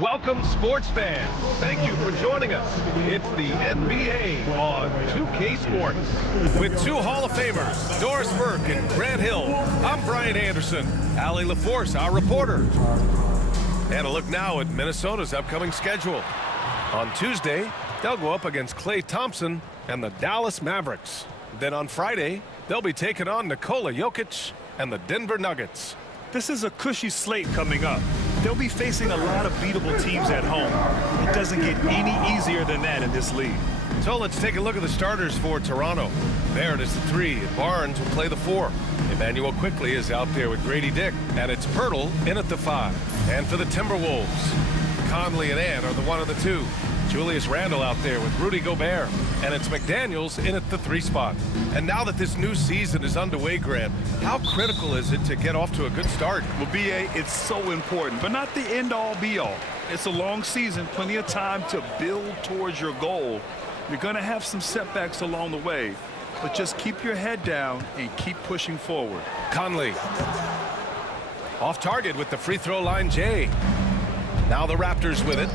Welcome, sports fans. Thank you for joining us. It's the NBA on 2K Sports. With two Hall of Famers, Doris Burke and Grant Hill, I'm Brian Anderson. Allie LaForce, our reporter. And a look now at Minnesota's upcoming schedule. On Tuesday, they'll go up against Klay Thompson and the Dallas Mavericks. Then on Friday, they'll be taking on Nikola Jokic and the Denver Nuggets. This is a cushy slate coming up. They'll be facing a lot of beatable teams at home. It doesn't get any easier than that in this league. So let's take a look at the starters for Toronto. Barrett is the 3. Barnes will play the 4. Emmanuel Quickley is out there with Grady Dick. And it's Pirtle in at the 5. And for the Timberwolves, Conley and Ant are the 1 and the 2. Julius Randle out there with Rudy Gobert. And it's McDaniels in at the 3 spot. And now that this new season is underway, Grant, how critical is it to get off to a good start? Well, B.A., it's so important, but not the end-all, be-all. It's a long season, plenty of time to build towards your goal. You're going to have some setbacks along the way, but just keep your head down and keep pushing forward. Conley. Off target with the free throw line, Jay. Now the Raptors with it.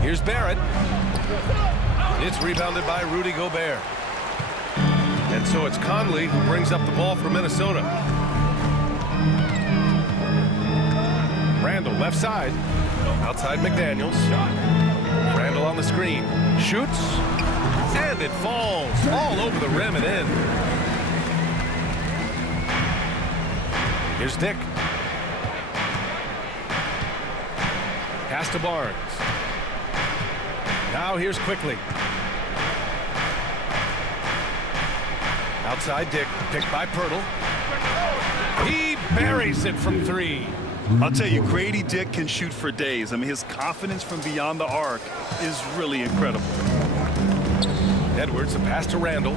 Here's Barrett. It's rebounded by Rudy Gobert. And so it's Conley who brings up the ball for Minnesota. Randle left side. Outside McDaniels. Randle on the screen. Shoots. And it falls all over the rim and in. Here's Dick. Pass to Barnes. Now here's Quickley. Outside Dick, picked by Pirtle. He buries it from 3. I'll tell you, Grady Dick can shoot for days. I mean, his confidence from beyond the arc is really incredible. Edwards, a pass to Randle.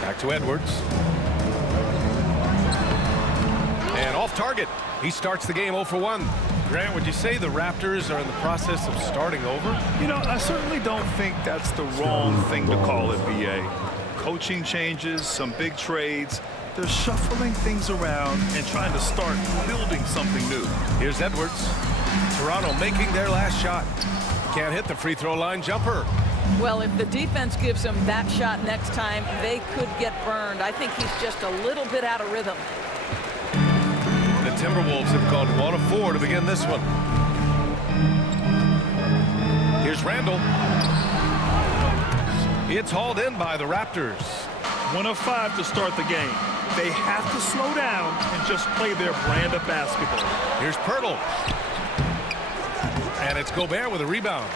Back to Edwards. And off target. He starts the game 0 for 1. Grant, would you say the Raptors are in the process of starting over? You know, I certainly don't think that's the wrong thing to call it, B.A. Coaching changes, some big trades. They're shuffling things around and trying to start building something new. Here's Edwards. Toronto making their last shot. Can't hit the free throw line jumper. Well, if the defense gives him that shot next time, they could get burned. I think he's just a little bit out of rhythm. The Timberwolves have gone 1 of 4 to begin this one. Here's Randle. It's hauled in by the Raptors. 1 of 5 to start the game. They have to slow down and just play their brand of basketball. Here's Pirtle. And it's Gobert with a rebound.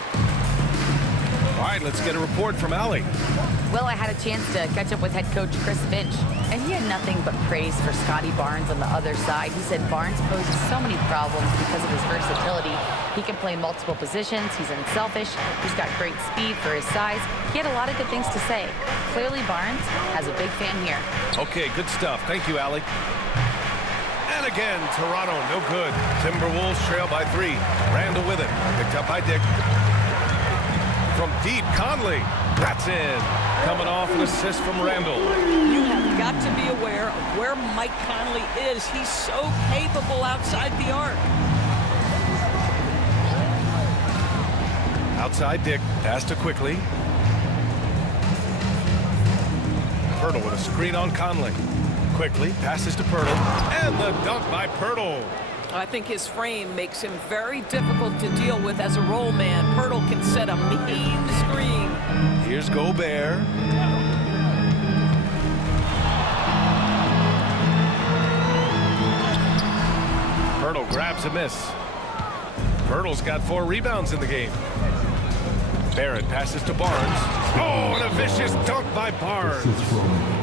All right, let's get a report from Allie. Well, I had a chance to catch up with head coach Chris Finch, and he had nothing but praise for Scotty Barnes on the other side. He said Barnes poses so many problems because of his versatility. He can play multiple positions. He's unselfish. He's got great speed for his size. He had a lot of good things to say. Clearly, Barnes has a big fan here. Okay, good stuff. Thank you, Allie. And again, Toronto, no good. Timberwolves trail by 3. Randle with it. Picked up by Dick. From deep, Conley. That's in. Coming off an assist from Randle. You have got to be aware of where Mike Conley is. He's so capable outside the arc. Outside Dick. Pass to Quickley. Pirtle with a screen on Conley. Quickley passes to Pirtle. And the dunk by Pirtle. I think his frame makes him very difficult to deal with as a roll man. Pirtle can set a mean screen. Here's Gobert. Pirtle grabs a miss. Pirtle's got 4 rebounds in the game. Barrett passes to Barnes. Oh, and a vicious dunk by Barnes.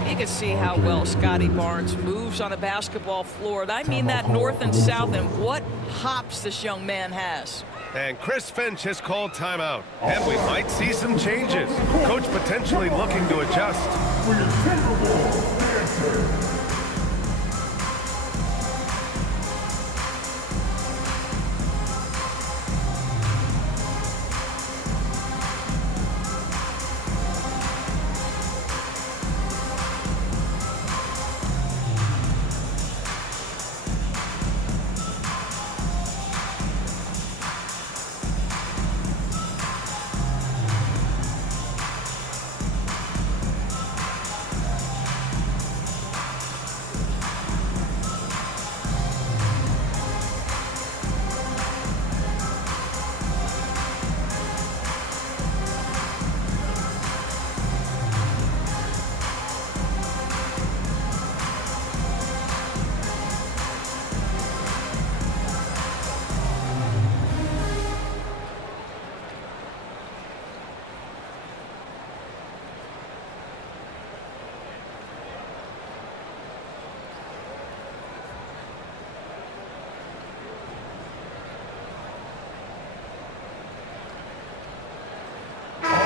You can see how well Scotty Barnes moves on a basketball floor. I mean that north and south, and what hops this young man has. And Chris Finch has called timeout. And we might see some changes. Coach potentially looking to adjust.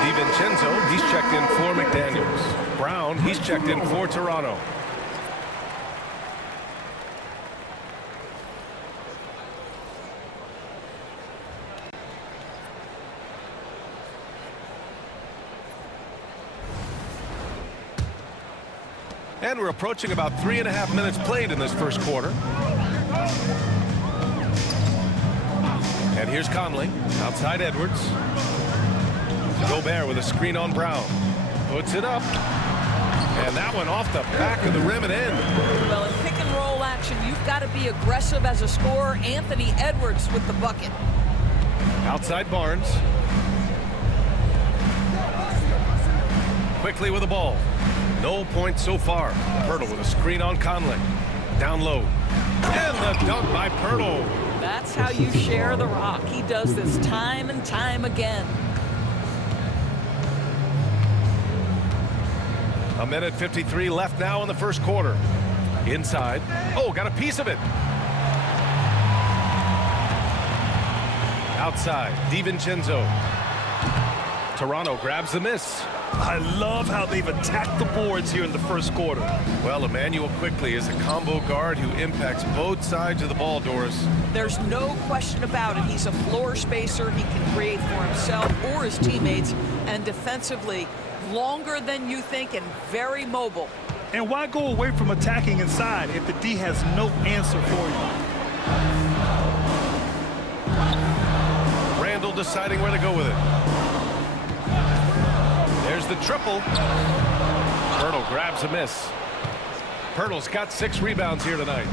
DiVincenzo, he's checked in for McDaniels. Brown, he's checked in for Toronto. And we're approaching about 3.5 minutes played in this first quarter. And here's Conley, outside Edwards. Gobert with a screen on Brown. Puts it up. And that one off the back of the rim and in. Well, in pick and roll action, you've got to be aggressive as a scorer. Anthony Edwards with the bucket. Outside Barnes. Quickly with the ball. No points so far. Pirtle with a screen on Conley. Down low. And the dunk by Pirtle. That's how you share the rock. He does this time and time again. A minute 53 left now in the first quarter. Inside. Oh, got a piece of it. Outside. DiVincenzo. Toronto grabs the miss. I love how they've attacked the boards here in the first quarter. Well, Emmanuel quickly is a combo guard who impacts both sides of the ball, Doris. There's no question about it. He's a floor spacer. He can create for himself or his teammates. And defensively, longer than you think and very mobile. And why go away from attacking inside if the D has no answer for you? Randall deciding where to go with it. There's the triple. Pirtle grabs a miss. Pirtle's got 6 rebounds here tonight.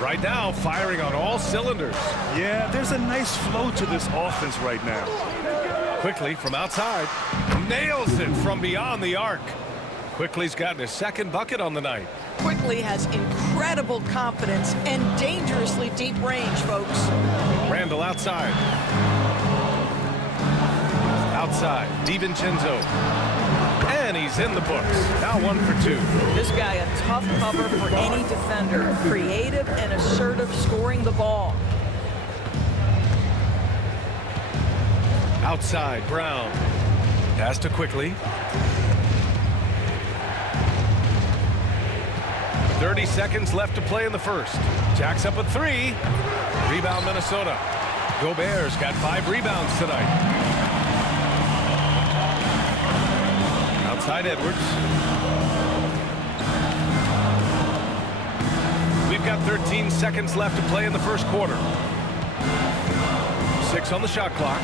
Right now, firing on all cylinders. Yeah, there's a nice flow to this offense right now. Quickly from outside. Nails it from beyond the arc. Quickly's gotten his second bucket on the night. Quickly has incredible confidence and dangerously deep range, folks. Randall outside. Outside, DiVincenzo. And he's in the books. Now 1 for 2. This guy a tough cover for any defender. Creative and assertive scoring the ball. Outside, Brown. Pass to Quickly. 30 seconds left to play in the first. Jacks up a 3. Rebound Minnesota. Gobert's got 5 rebounds tonight. Outside Edwards. We've got 13 seconds left to play in the first quarter. 6 on the shot clock.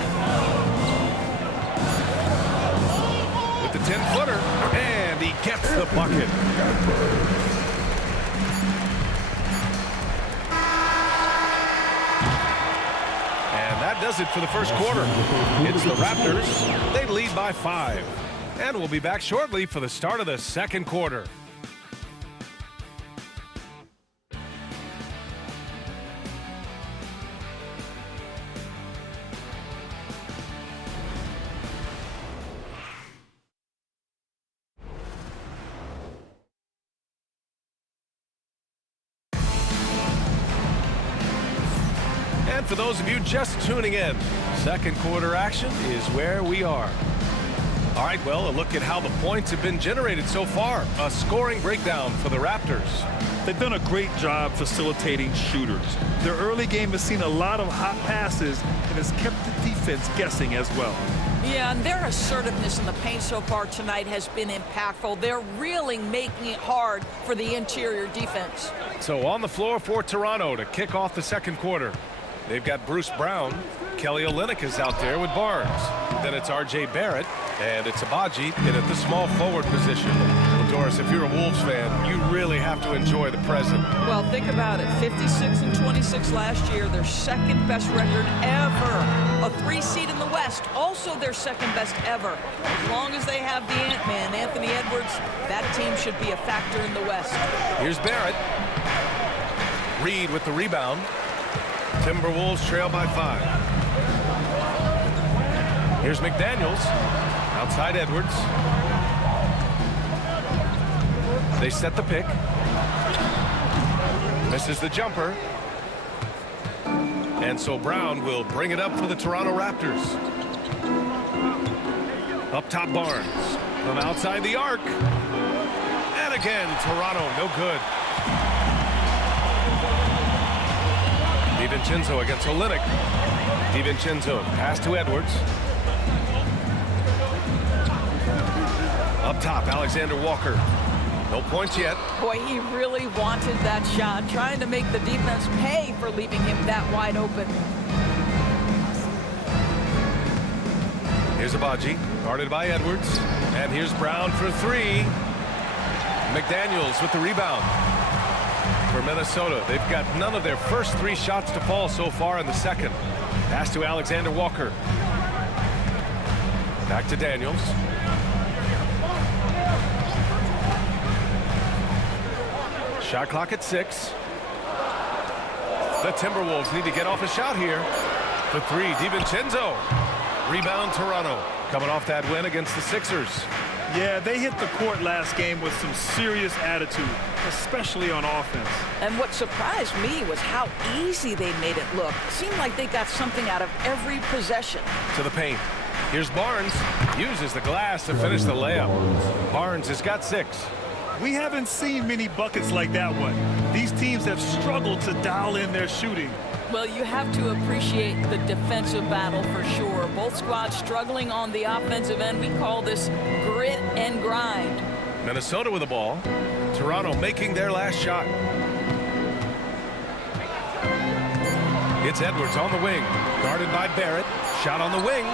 With the 10-footer. And he gets the bucket. And that does it for the first quarter. It's the Raptors. They lead by 5. And we'll be back shortly for the start of the second quarter. And for those of you just tuning in, second quarter action is where we are. All right, well, a look at how the points have been generated so far. A scoring breakdown for the Raptors. They've done a great job facilitating shooters. Their early game has seen a lot of hot passes and has kept the defense guessing as well. Yeah, and their assertiveness in the paint so far tonight has been impactful. They're really making it hard for the interior defense. So on the floor for Toronto to kick off the second quarter. They've got Bruce Brown. Kelly Olynyk is out there with Barnes. Then it's R.J. Barrett, and it's Abaji in at the small forward position. Well, Doris, if you're a Wolves fan, you really have to enjoy the present. Well, think about it. 56 and 26 last year, their second best record ever. A 3 seed in the West, also their second best ever. As long as they have the Ant-Man, Anthony Edwards, that team should be a factor in the West. Here's Barrett. Reed with the rebound. Timberwolves trail by 5. Here's McDaniels. Outside Edwards. They set the pick. Misses the jumper. And so Brown will bring it up for the Toronto Raptors. Up top, Barnes. From outside the arc. And again, Toronto, no good. DiVincenzo against Olynyk. DiVincenzo, pass to Edwards. Up top, Alexander Walker. No points yet. Boy, he really wanted that shot, trying to make the defense pay for leaving him that wide open. Here's Abaji, guarded by Edwards. And here's Brown for three. McDaniels with the rebound. For Minnesota, they've got none of their first three shots to fall so far in the second. Pass to Alexander Walker. Back to Daniels. Shot clock at 6. The Timberwolves need to get off a shot here. For three, DiVincenzo. Rebound, Toronto. Coming off that win against the Sixers. Yeah, they hit the court last game with some serious attitude, especially on offense. And what surprised me was how easy they made it look. It seemed like they got something out of every possession. To the paint. Here's Barnes. Uses the glass to finish the layup. Barnes has got 6. We haven't seen many buckets like that one. These teams have struggled to dial in their shooting. Well, you have to appreciate the defensive battle for sure. Both squads struggling on the offensive end. We call this grit and grind. Minnesota with the ball. Toronto making their last shot. It's Edwards on the wing. Guarded by Barrett. Shot on the wing.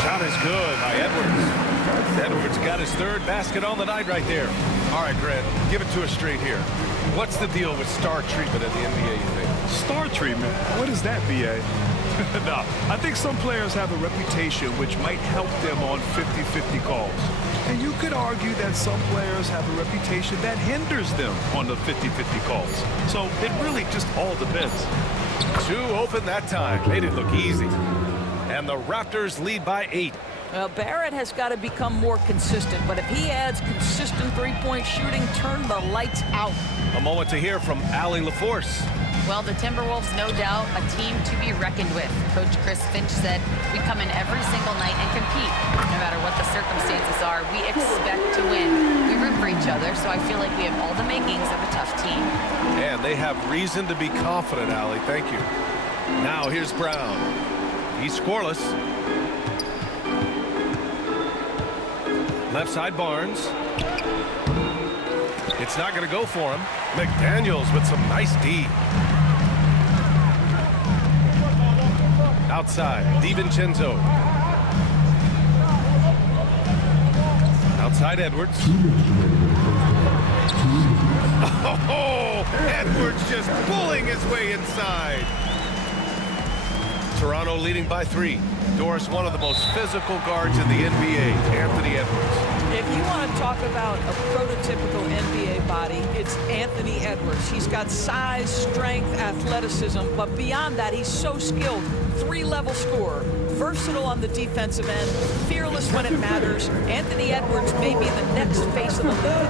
Shot is good by Edwards. Edwards got his third basket on the night right there. All right, Grant, give it to us straight here. What's the deal with star treatment in the NBA, you think? Star treatment? What is that, B.A.? No, I think some players have a reputation which might help them on 50-50 calls. And you could argue that some players have a reputation that hinders them on the 50-50 calls. So it really just all depends. 2 open that time. Made it look easy. And the Raptors lead by 8. Well, Barrett has got to become more consistent, but if he adds consistent three-point shooting, turn the lights out. A moment to hear from Allie LaForce. Well, the Timberwolves, no doubt, a team to be reckoned with. Coach Chris Finch said, we come in every single night and compete. No matter what the circumstances are, we expect to win. We root for each other, so I feel like we have all the makings of a tough team. And they have reason to be confident, Allie. Thank you. Now here's Brown. He's scoreless. Left side, Barnes. It's not going to go for him. McDaniels with some nice D. Outside, DiVincenzo. Outside, Edwards. Oh, Edwards just pulling his way inside. Toronto leading by 3. Doris, one of the most physical guards in the NBA, Anthony Edwards. If you want to talk about a prototypical NBA body, it's Anthony Edwards. He's got size, strength, athleticism, but beyond that, he's so skilled. 3-level scorer, versatile on the defensive end, fearless when it matters. Anthony Edwards may be the next face of the league.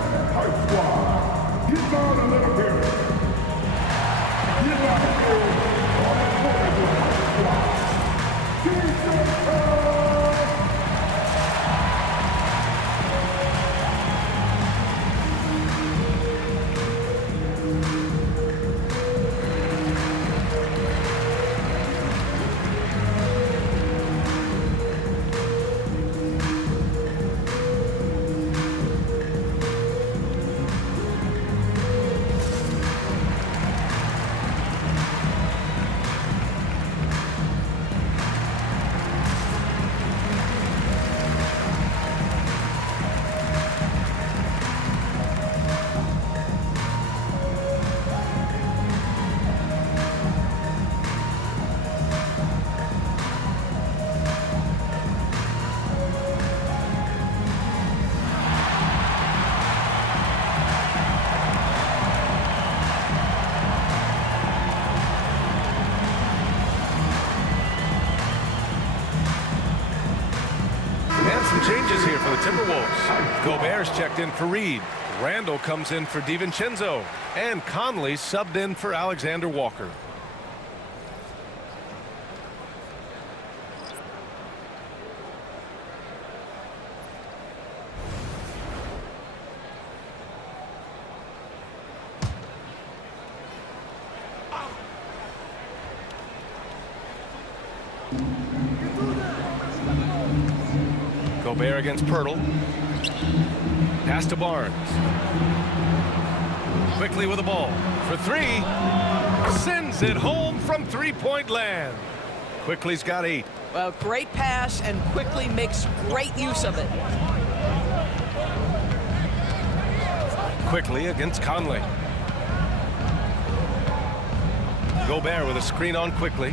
Changes here for the Timberwolves. Gobert's checked in for Reed. Randall comes in for DiVincenzo. And Conley subbed in for Alexander Walker. Gobert against Pirtle. Pass to Barnes. Quickly with the ball for three. Sends it home from three-point land. Quickly's got 8. Well, great pass, and Quickly makes great use of it. Quickly against Conley. Gobert with a screen on Quickly.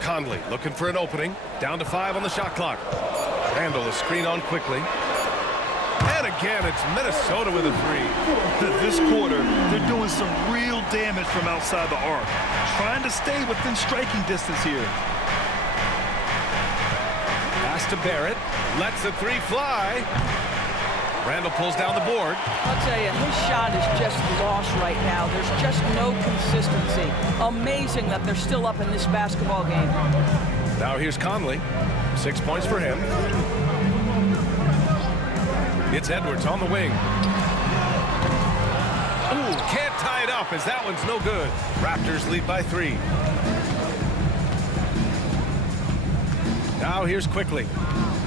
Conley looking for an opening. Down to 5 on the shot clock. Randall a screen on Quickly. And again, it's Minnesota with a 3. This quarter, they're doing some real damage from outside the arc. Trying to stay within striking distance here. Pass to Barrett. Lets the 3 fly. Randall pulls down the board. I'll tell you, his shot is just lost right now. There's just no consistency. Amazing that they're still up in this basketball game. Now here's Conley. 6 points for him. It's Edwards on the wing. Ooh, can't tie it up as that one's no good. Raptors lead by 3. Now here's Quickly.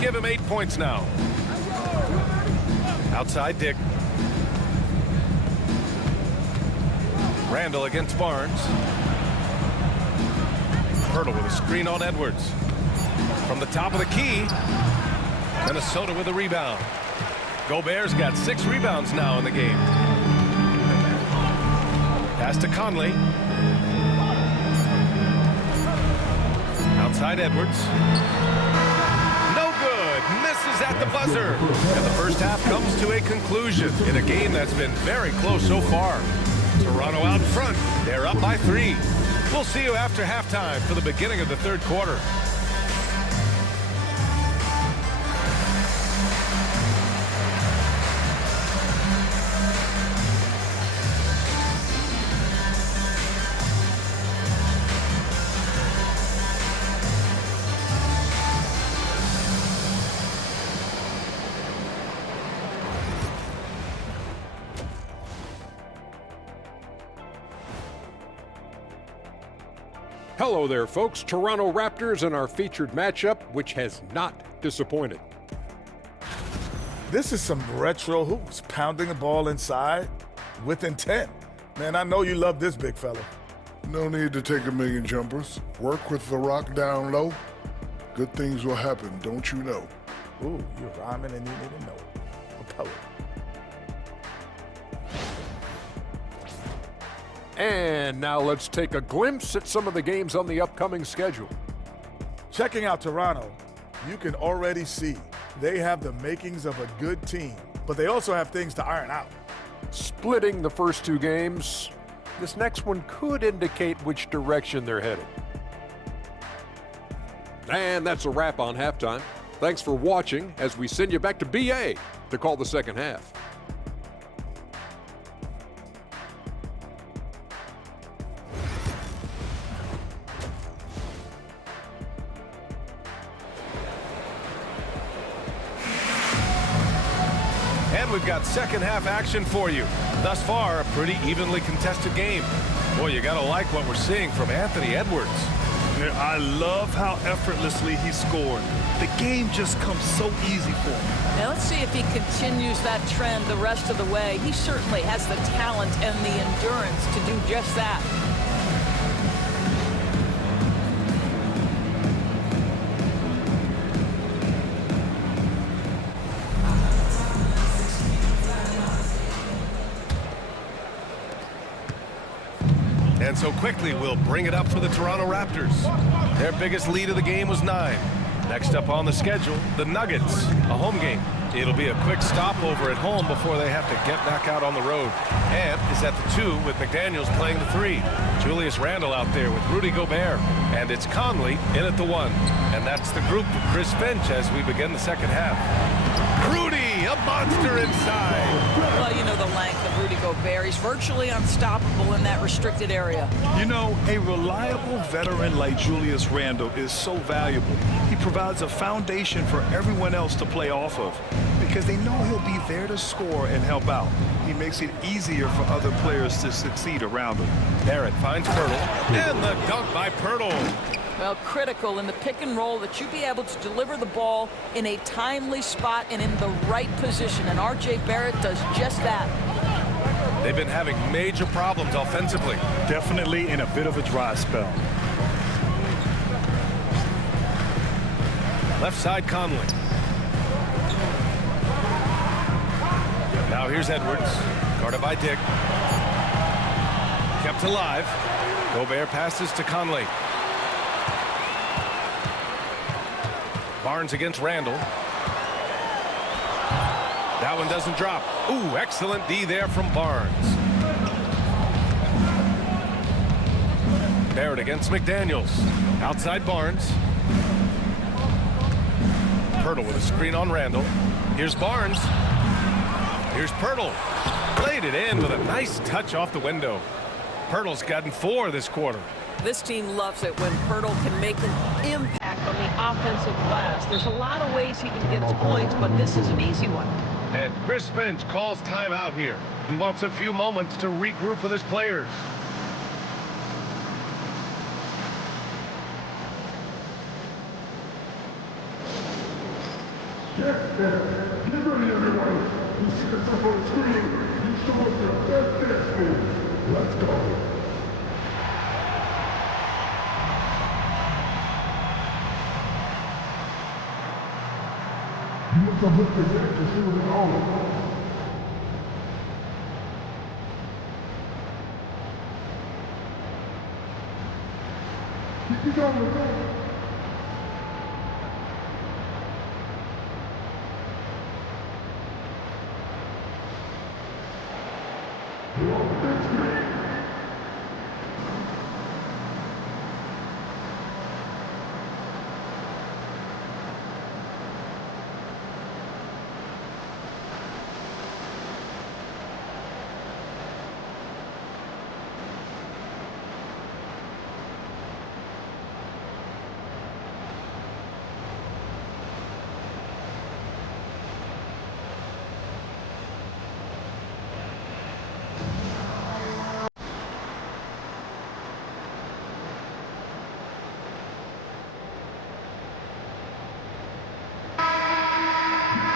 Give him 8 points now. Outside Dick. Randall against Barnes. Pirtle with a screen on Edwards. From the top of the key. Minnesota with a rebound. Gobert's got 6 rebounds now in the game. Pass to Conley. Outside Edwards. No good. Misses at the buzzer. And the first half comes to a conclusion in a game that's been very close so far. Toronto out front. They're up by 3. We'll see you after halftime for the beginning of the third quarter. Hello there, folks. Toronto Raptors in our featured matchup, which has not disappointed. This is some retro hoops, pounding the ball inside with intent. Man, I know you love this big fella. No need to take a million jumpers. Work with the rock down low. Good things will happen, don't you know? Ooh, you're rhyming and you didn't know it. A poet. And now let's take a glimpse at some of the games on the upcoming schedule. Checking out Toronto, you can already see they have the makings of a good team, but they also have things to iron out. Splitting the first 2 games, this next one could indicate which direction they're headed. And that's a wrap on halftime. Thanks for watching as we send you back to BA to call the second half. And we've got second half action for you. Thus far, a pretty evenly contested game. Boy, you gotta like what we're seeing from Anthony Edwards. Yeah, I love how effortlessly he scored. The game just comes so easy for him. Now let's see if he continues that trend the rest of the way. He certainly has the talent and the endurance to do just that. And so Quickly we'll bring it up for the Toronto Raptors. Their biggest lead of the game was 9. Next up on the schedule, the Nuggets, a home game. It'll be a quick stopover at home before they have to get back out on the road. Ant is at the 2 with McDaniels playing the 3. Julius Randle out there with Rudy Gobert. And it's Conley in at the 1. And that's the group of Chris Finch as we begin the second half. Rudy, a monster inside. Well, you know the length of Rudy Gobert. He's virtually unstoppable in that restricted area. You know, a reliable veteran like Julius Randle is so valuable. He provides a foundation for everyone else to play off of because they know he'll be there to score and help out. He makes it easier for other players to succeed around him. Barrett finds Pirtle, and the dunk by Pirtle. Well, critical in the pick and roll that you be able to deliver the ball in a timely spot and in the right position. And R.J. Barrett does just that. They've been having major problems offensively. Definitely in a bit of a dry spell. Left side, Conley. Now here's Edwards. Guarded by Dick. Kept alive. Gobert passes to Conley. Barnes against Randall. That one doesn't drop. Ooh, excellent D there from Barnes. Barrett against McDaniels. Outside Barnes. Pirtle with a screen on Randall. Here's Barnes. Here's Pirtle. Played it in with a nice touch off the window. Pirtle's gotten 4 this quarter. This team loves it when Pirtle can make an impact on the offensive glass. There's a lot of ways he can get his points, but this is an easy one. And Chris Finch calls timeout here. He wants a few moments to regroup with his players. Get ready, everyone. You see the stuff on the screen. You show us your best dance move. Let's go. You must have looked at that as soon as it's over. Keep it going.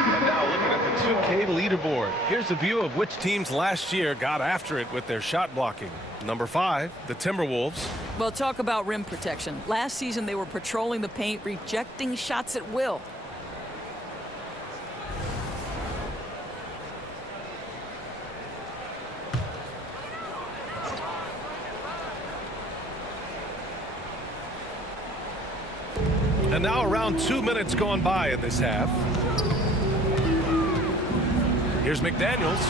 Now looking at the 2K leaderboard. Here's a view of which teams last year got after it with their shot blocking. Number 5, the Timberwolves. Well, talk about rim protection. Last season, they were patrolling the paint, rejecting shots at will. And now around 2 minutes gone by in this half. Here's McDaniels.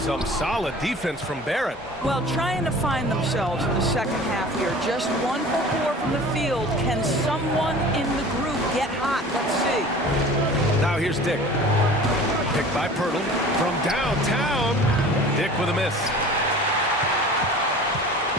Some solid defense from Barrett. Well, trying to find themselves in the second half here. Just 1 for 4 from the field. Can someone in the group get hot? Let's see. Now here's Dick. Picked by Pirtle from downtown. Dick with a miss.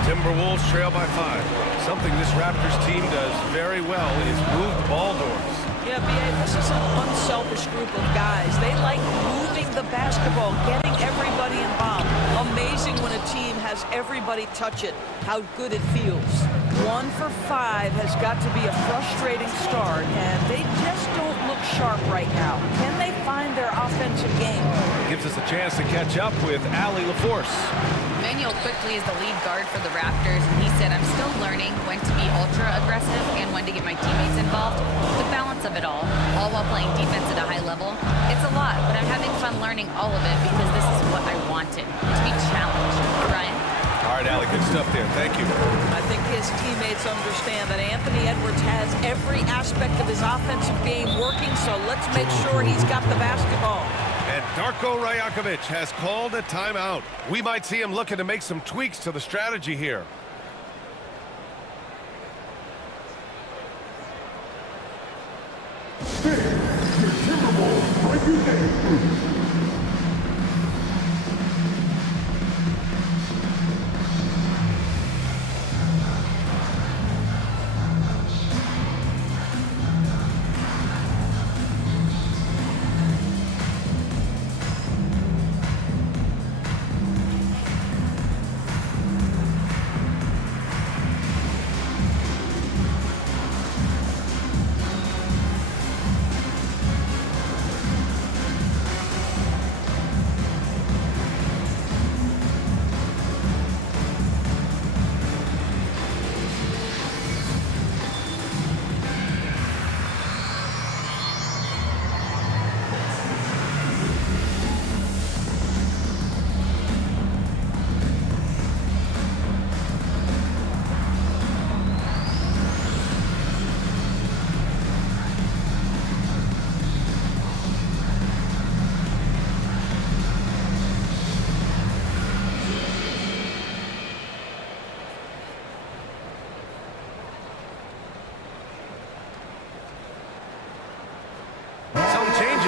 Timberwolves trail by 5. Something this Raptors team does very well is move the ball doors. Yeah, B.A., this is an unselfish group of guys. They like moving the basketball, getting everybody involved. Amazing when a team has everybody touch it, how good it feels. 1 for 5 has got to be a frustrating start, and they just don't look sharp right now. Can they find their offensive game? Gives us a chance to catch up with Allie LaForce. Manuel quickly is the lead guard for the Raptors, and he said, I'm still learning when to be ultra aggressive and when to get my teammates involved. The balance of it all while playing defense at a high level. It's a lot, but I'm having fun learning all of it because this is what I wanted, to be challenged. Ryan? All right, Allie, good stuff there. Thank you. I think his teammates understand that Anthony Edwards has every aspect of his offensive game working, so let's make sure he's got the basketball. And Darko Rajakovic has called a timeout. We might see him looking to make some tweaks to the strategy here. Timberwolves, break your game.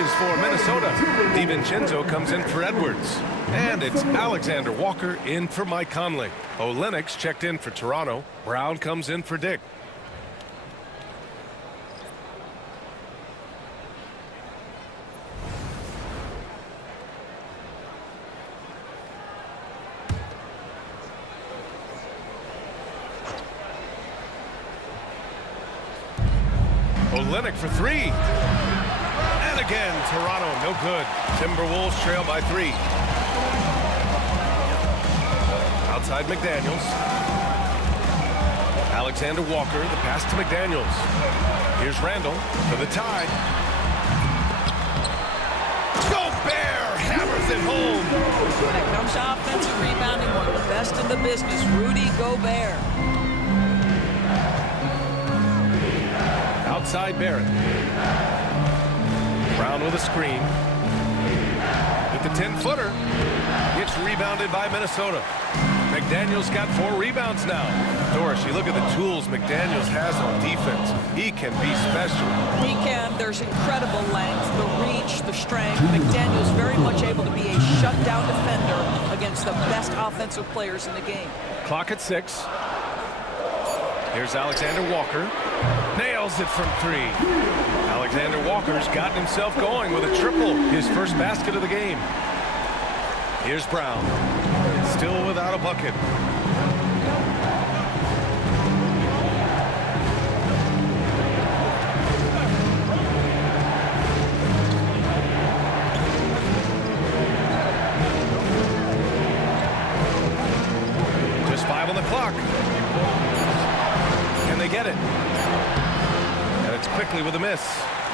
changes for Minnesota. DiVincenzo comes in for Edwards. And it's Alexander Walker in for Mike Conley. Olenek's checked in for Toronto. Brown comes in for Dick. Olenek for three. And again, Toronto, no good. Timberwolves trail by 3. Outside McDaniels. Alexander Walker, the pass to McDaniels. Here's Randall for the tie. Gobert hammers it home. When it comes to offensive rebounding, one of the best in the business, Rudy Gobert. Outside Barrett. Brown with a screen. With the 10-footer. It's rebounded by Minnesota. McDaniels got 4 rebounds now. Doris, you look at the tools McDaniels has on defense. He can be special. He can. There's incredible length, the reach, the strength. McDaniels very much able to be a shutdown defender against the best offensive players in the game. Clock at 6. Here's Alexander Walker. Nails it from 3. Alexander Walker's gotten himself going with a triple. His first basket of the game. Here's Brown. Still without a bucket. Just 5 on the clock. Can they get it? And it's quickly with a miss.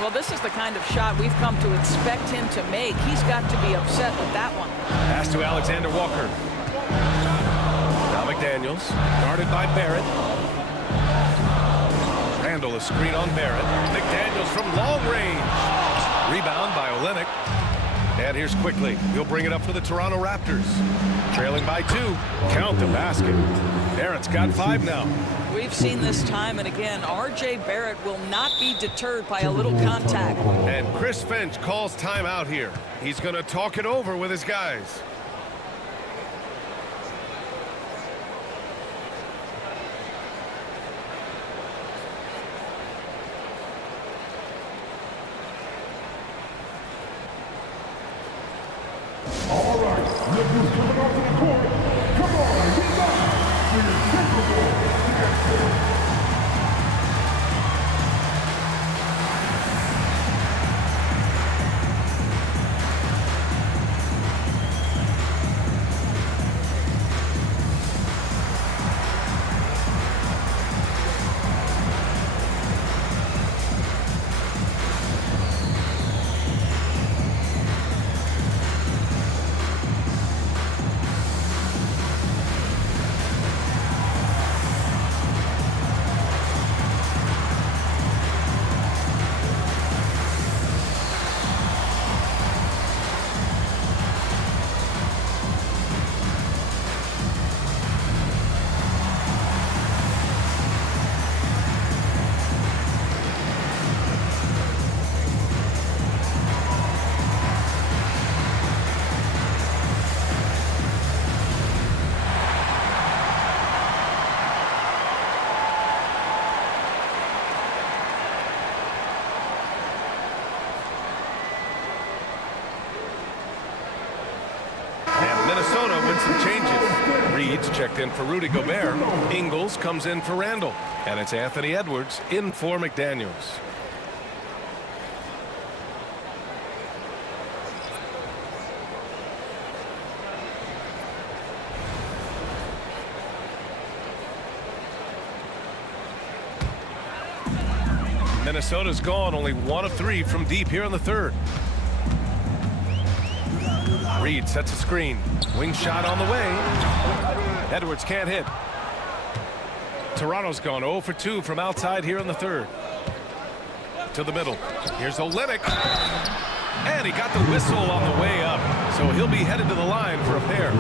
Well, this is the kind of shot we've come to expect him to make. He's got to be upset with that one. Pass to Alexander Walker. Now McDaniels, guarded by Barrett. Randall, a screen on Barrett. McDaniels from long range. Rebound by Olenek. And here's quickly. He'll bring it up for the Toronto Raptors. Trailing by 2. Count the basket. Barrett's got 5 now. We've seen this time and again. R.J. Barrett will not be deterred by a little contact. And Chris Finch calls timeout here. He's going to talk it over with his guys. All right, look who's coming onto the court. Come on, get up. For your Timberwolves. Minnesota with some changes. Reed's checked in for Rudy Gobert. Ingles comes in for Randall. And it's Anthony Edwards in for McDaniels. Minnesota's gone only 1 of 3 from deep here in the third. Reed sets a screen. Wing shot on the way. Edwards can't hit. Toronto's gone 0 for 2 from outside here in the third. To the middle. Here's Olenek. And he got the whistle on the way up. So he'll be headed to the line for a pair.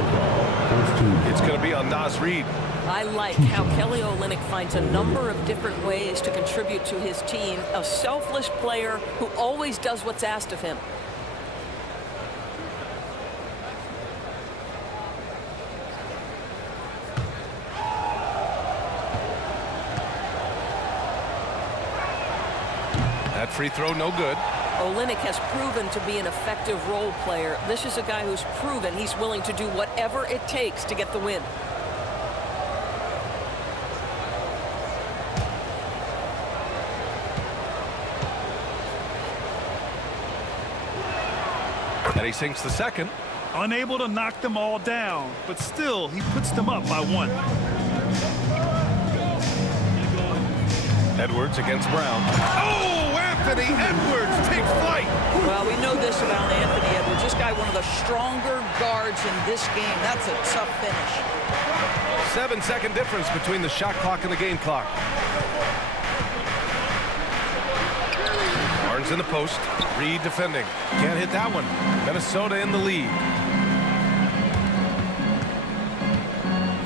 It's going to be on Naz Reid. I like how Kelly Olynyk finds a number of different ways to contribute to his team. A selfless player who always does what's asked of him. That free throw no good. Olynyk has proven to be an effective role player. This is a guy who's proven he's willing to do whatever it takes to get the win. And he sinks the second. Unable to knock them all down, but still he puts them up by 1. Edwards against Brown. Oh, Anthony Edwards takes flight. Well, we know this about Anthony Edwards. This guy, one of the stronger guards in this game. That's a tough finish. 7-second difference between the shot clock and the game clock. Barnes in the post. Reed defending. Can't hit that one. Minnesota in the lead.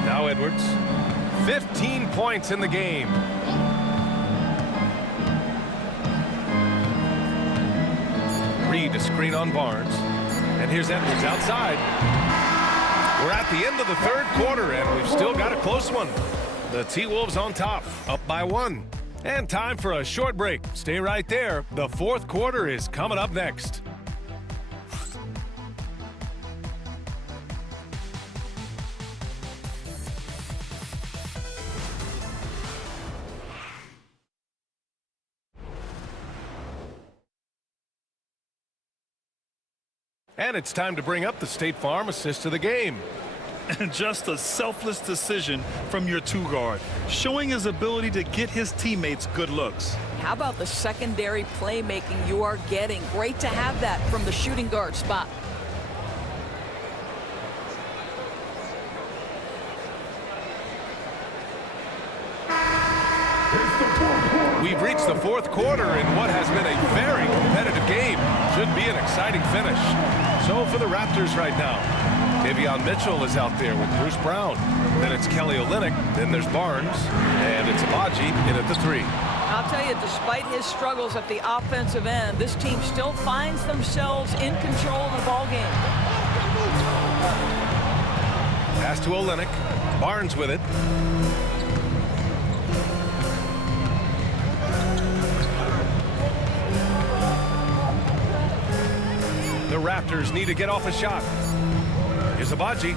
Now Edwards. 15 points in the game. Reed to screen on Barnes. And here's Edwards outside. We're at the end of the third quarter, and we've still got a close one. The T-Wolves on top, up by 1. And time for a short break. Stay right there. The fourth quarter is coming up next. And it's time to bring up the State Farm assist of the game. And just a selfless decision from your 2-guard, showing his ability to get his teammates good looks. How about the secondary playmaking you are getting? Great to have that from the shooting guard spot. We've reached the fourth quarter in what has been a very competitive game. Should be an exciting finish. So for the Raptors right now, Davion Mitchell is out there with Bruce Brown. Then it's Kelly Olynyk. Then there's Barnes. And it's Abaji in at the 3. I'll tell you, despite his struggles at the offensive end, this team still finds themselves in control of the ball game. Pass to Olynyk. Barnes with it. The Raptors need to get off a shot. Here's Abaji.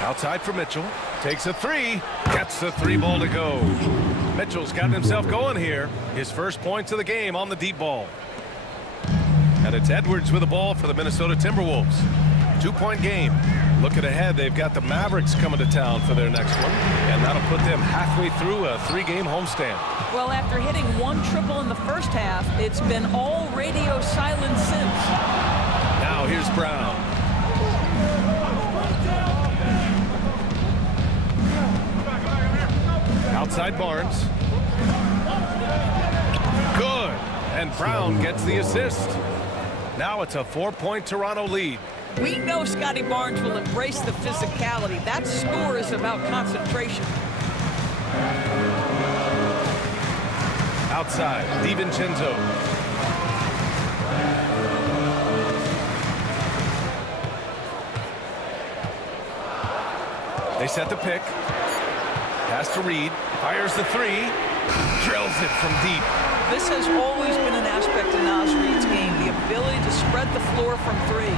Outside for Mitchell. Takes a 3. Gets the 3 ball to go. Mitchell's gotten himself going here. His first points of the game on the deep ball. And it's Edwards with the ball for the Minnesota Timberwolves. 2-point game. Looking ahead, they've got the Mavericks coming to town for their next one. And that'll put them halfway through a 3-game homestand. Well, after hitting 1 triple in the first half, it's been all radio silence since. Now here's Brown. Outside Barnes. Good. And Brown gets the assist. Now it's a 4-point Toronto lead. We know Scotty Barnes will embrace the physicality. That score is about concentration. Outside, DiVincenzo. They set the pick. Pass to Reed. Fires the 3. Drills it from deep. This has always been an aspect of Naz Reid's game, the ability to spread the floor from 3.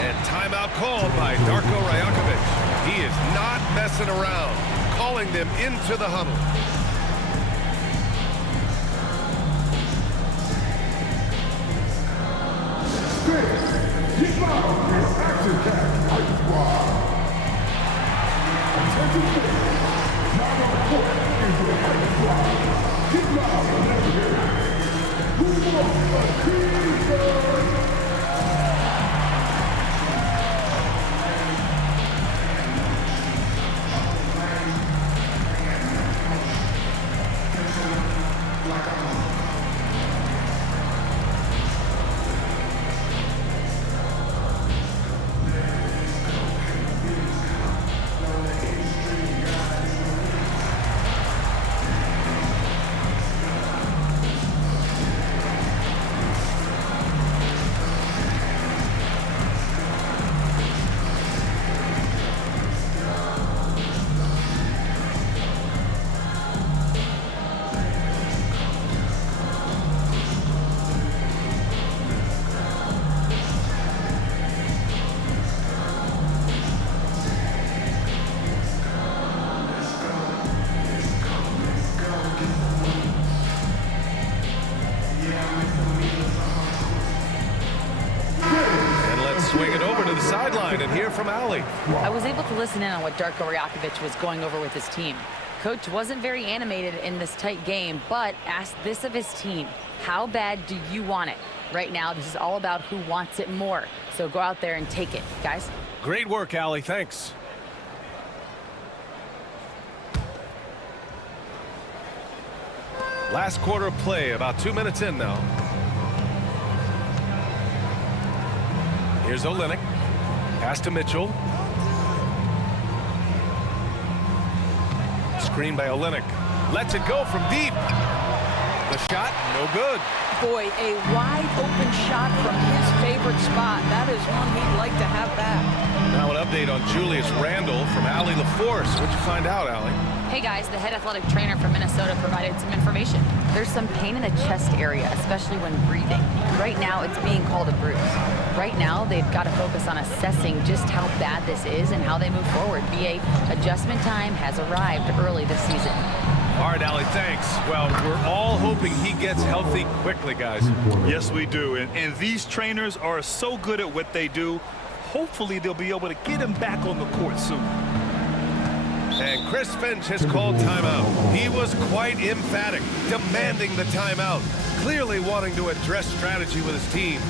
And timeout called by Darko Rajakovic. He is not messing around, calling them into the huddle. Get loud for your action-packed fight squad. Attention fans, now on court is your fight squad. Get loud and let me hear it. Who wants a team? the sideline and hear from Allie. I was able to listen in on what Darko Rajakovic was going over with his team. Coach wasn't very animated in this tight game, but asked this of his team: how bad do you want it? Right now, this is all about who wants it more. So go out there and take it, guys. Great work, Allie. Thanks. Last quarter of play, about 2 minutes in now. Here's Olynyk. Pass to Mitchell. Screen by Olynyk. Lets it go from deep. The shot, no good. Boy, a wide open shot from his favorite spot. That is one he'd like to have back. Now an update on Julius Randle from Allie LaForce. What'd you find out, Allie? Hey guys, the head athletic trainer from Minnesota provided some information. There's some pain in the chest area, especially when breathing. Right now, it's being called a bruise. Right now, they've got to focus on assessing just how bad this is and how they move forward. BA, adjustment time has arrived early this season. All right, Allie, thanks. Well, we're all hoping he gets healthy quickly, guys. Yes, we do. And these trainers are so good at what they do. Hopefully, they'll be able to get him back on the court soon. And Chris Finch has called timeout. He was quite emphatic, demanding the timeout, clearly wanting to address strategy with his team.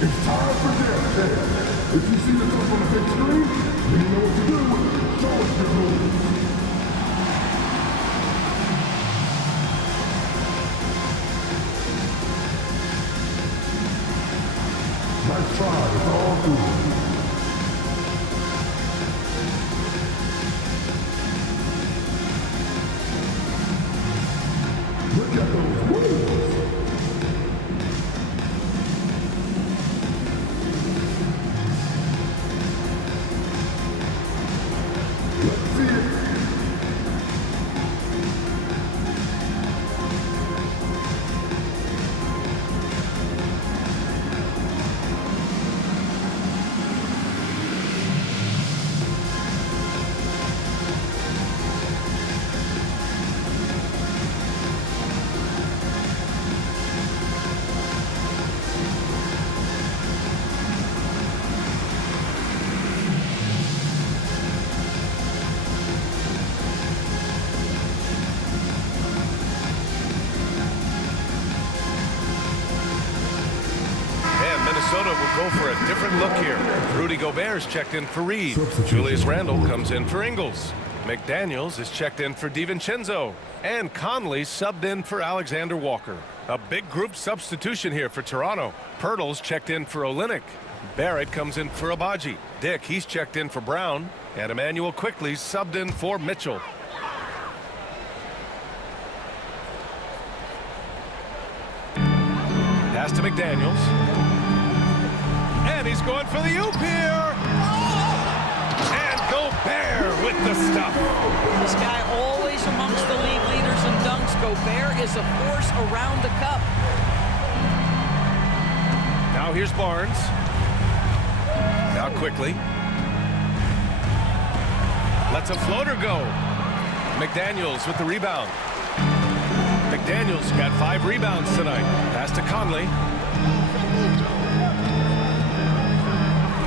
It's time for dance. If you see yourself on the big screen, then you know what to do. Show us your moves. Nice try, it's all good. Look at those moves. Let's see it. Minnesota will go for a different look here. Rudy Gobert's checked in for Reed. Julius Randle comes in for Ingles. McDaniels is checked in for DiVincenzo. And Conley subbed in for Alexander Walker. A big group substitution here for Toronto. Pirtle's checked in for Olynyk. Barrett comes in for Abaji. Dick, he's checked in for Brown. And Emmanuel quickly subbed in for Mitchell. Pass to McDaniels. And he's going for the oop here. And Gobert with the stuff. This guy always amongst the league leaders in dunks. Gobert is a force around the cup. Now here's Barnes. Now quickly. Lets a floater go. McDaniels with the rebound. McDaniels got 5 rebounds tonight. Pass to Conley.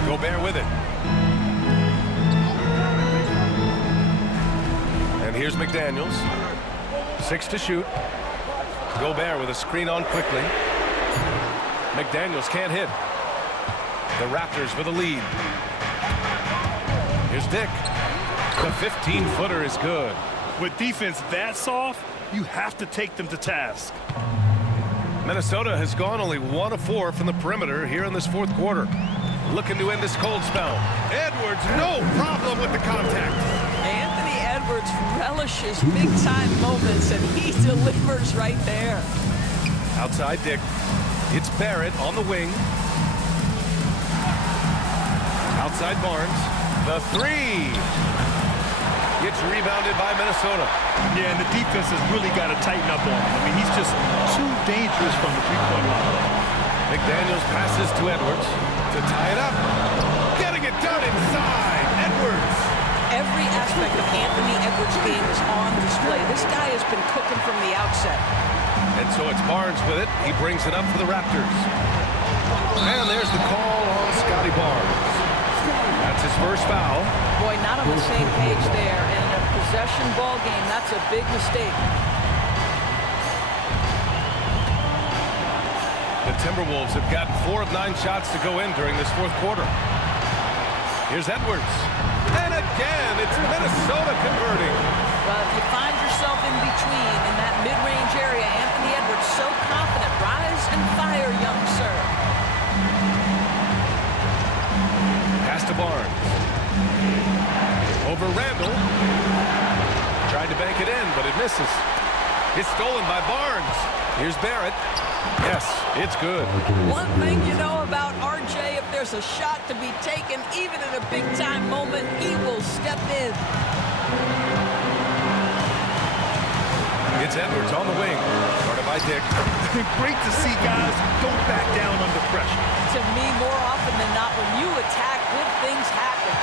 Gobert with it. And here's McDaniels. 6 to shoot. Gobert with a screen on quickly. McDaniels can't hit. The Raptors with a lead. Here's Dick. The 15-footer is good. With defense that soft, you have to take them to task. Minnesota has gone only 1 of 4 from the perimeter here in this fourth quarter. Looking to end this cold spell. Edwards, no problem with the contact. Anthony Edwards relishes big-time moments, and he delivers right there. Outside Dick. It's Barrett on the wing. Outside Barnes. The 3. Gets rebounded by Minnesota. Yeah, and the defense has really got to tighten up on him. I mean, he's just too dangerous from the three-point line. McDaniels passes to Edwards to tie it up. Getting it done inside. Edwards. Every aspect of Anthony Edwards' game is on display. This guy has been cooking from the outset. And so it's Barnes with it. He brings it up for the Raptors. And there's the call on Scotty Barnes. That's his first foul. Boy, not on the same page there. And in a possession ball game, that's a big mistake. The Timberwolves have gotten 4 of 9 shots to go in during this fourth quarter. Here's Edwards. And again, it's Minnesota converting. Well, if you find yourself in between in that mid-range area, Anthony Edwards so confident. Rise and fire, young sir. Pass to Barnes. Over Randall. Tried to bank it in, but it misses. It's stolen by Barnes. Here's Barrett. Yes, it's good. One thing you know about RJ, if there's a shot to be taken, even in a big-time moment, he will step in. It's Edwards on the wing. Guarded by Dick. Great to see guys don't back down under pressure. To me, more often than not, when you attack, good things happen.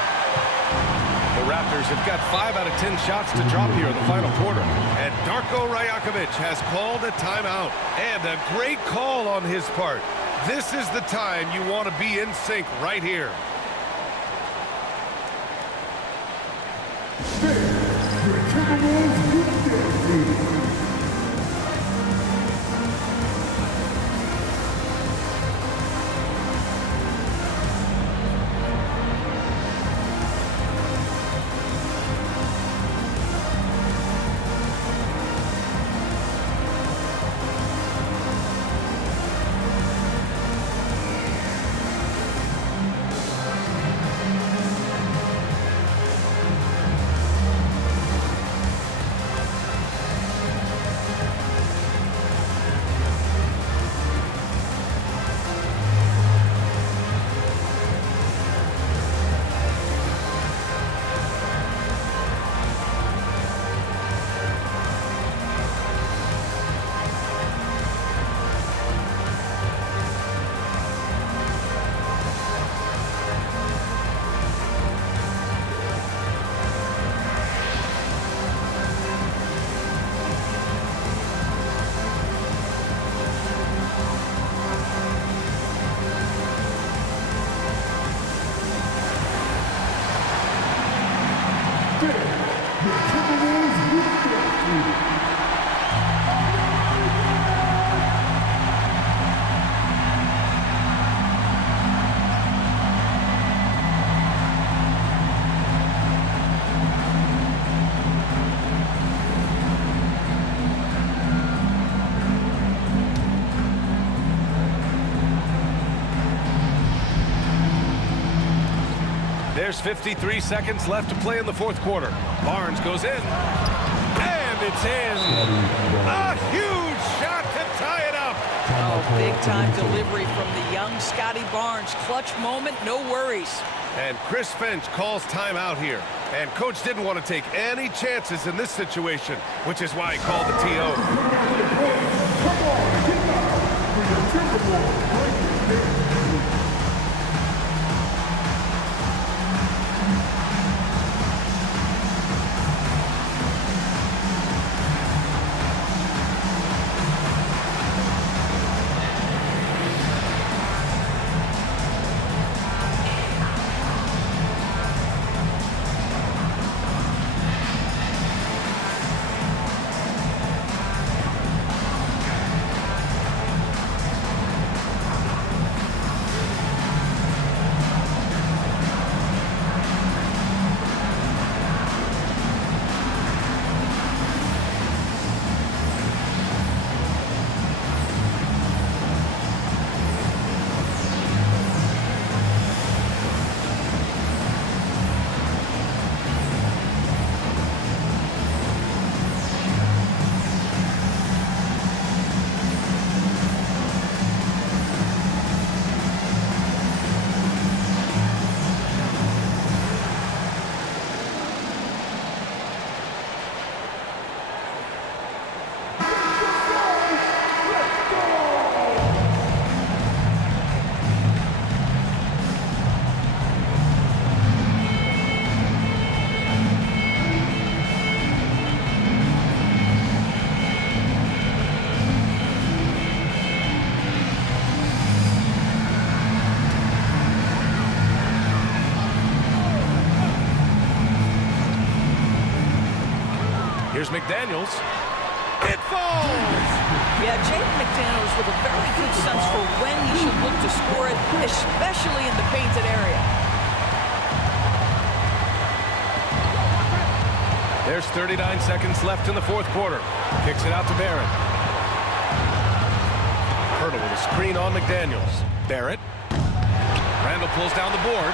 The Raptors have got 5 out of 10 shots to drop here in the final quarter. And Darko Rajakovic has called a timeout. And a great call on his part. This is the time you want to be in sync right here. The Timberwolves with their lead. There's 53 seconds left to play in the fourth quarter. Barnes goes in. And it's in. A huge shot to tie it up. Oh, big-time delivery from the young Scotty Barnes. Clutch moment, no worries. And Chris Finch calls timeout here. And coach didn't want to take any chances in this situation, which is why he called the TO. Come on, get out for the Timberwolves. Break it down. Here's McDaniels. It falls! Yeah, Jake McDaniels with a very good sense for when he should look to score it, especially in the painted area. There's 39 seconds left in the fourth quarter. Kicks it out to Barrett. Hurdle with a screen on McDaniels. Barrett. Randall pulls down the board.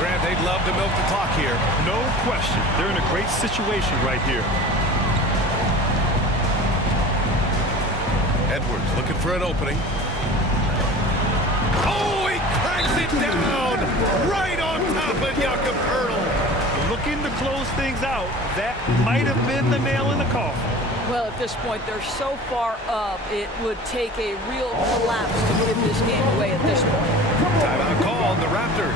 Grant, they'd love to milk the clock here. No question. They're in a great situation right here. Edwards looking for an opening. Oh, he cracks it down right on top of Jakob Poeltl. Looking to close things out. That might have been the nail in the coffin. Well, at this point, they're so far up, it would take a real collapse to give this game away at this point. Timeout called, the Raptors.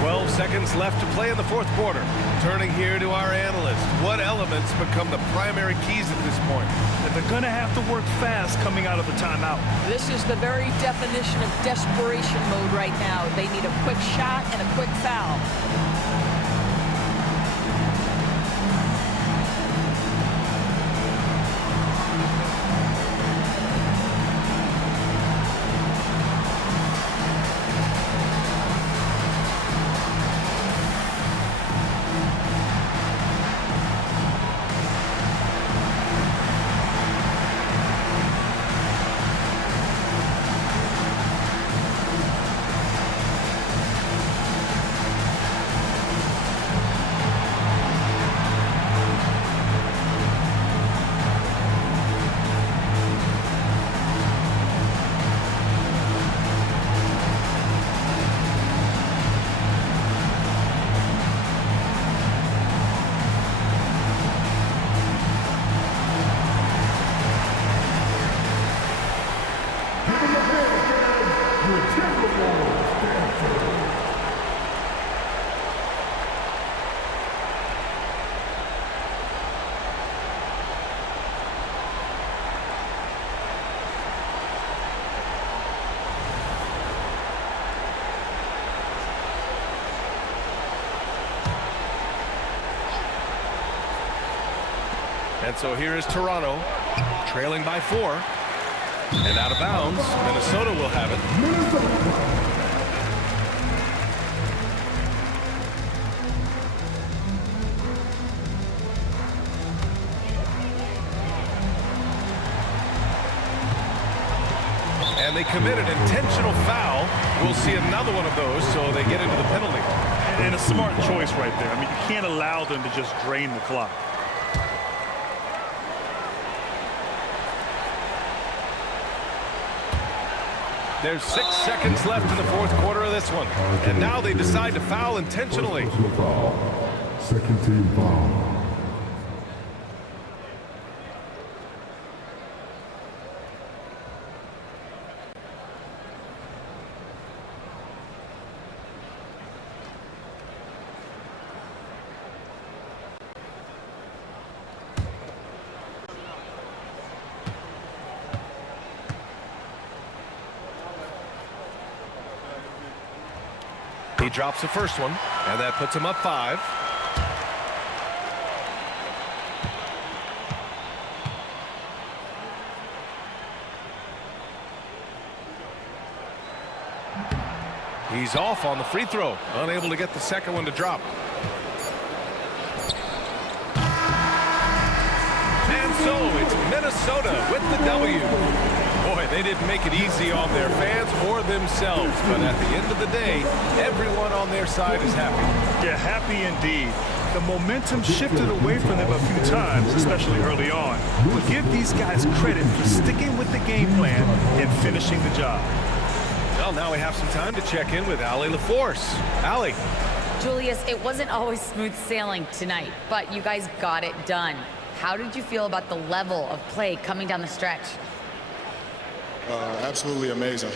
12 seconds left to play in the fourth quarter. Turning here to our analyst. What elements become the primary keys at this point? That they're going to have to work fast coming out of the timeout. This is the very definition of desperation mode right now. They need a quick shot and a quick foul. And so here is Toronto, trailing by 4. And out of bounds, Minnesota will have it. And they commit an intentional foul. We'll see another one of those, so they get into the penalty. And a smart choice right there. I mean, you can't allow them to just drain the clock. There's 6 seconds left in the fourth quarter of this one. And now they decide to foul intentionally. Second team foul. He drops the first one, and that puts him up 5. He's off on the free throw, unable to get the second one to drop. And so it's Minnesota with the W. Boy, they didn't make it easy on their fans or themselves, but at the end of the day, everyone on their side is happy. Yeah, happy indeed. The momentum shifted away from them a few times, especially early on. But give these guys credit for sticking with the game plan and finishing the job. Well, now we have some time to check in with Allie LaForce. Allie. Julius, it wasn't always smooth sailing tonight, but you guys got it done. How did you feel about the level of play coming down the stretch? Absolutely amazing.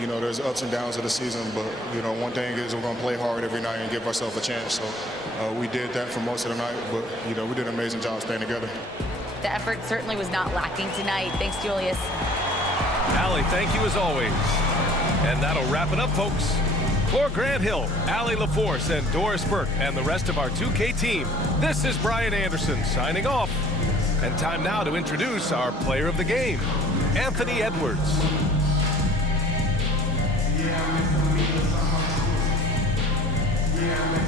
You know, there's ups and downs of the season, but, you know, one thing is we're going to play hard every night and give ourselves a chance. So we did that for most of the night, but, you know, we did an amazing job staying together. The effort certainly was not lacking tonight. Thanks, Julius. Allie, thank you as always. And that'll wrap it up, folks. For Grant Hill, Allie LaForce, and Doris Burke, and the rest of our 2K team, this is Brian Anderson signing off. And time now to introduce our player of the game, Anthony Edwards. Yeah.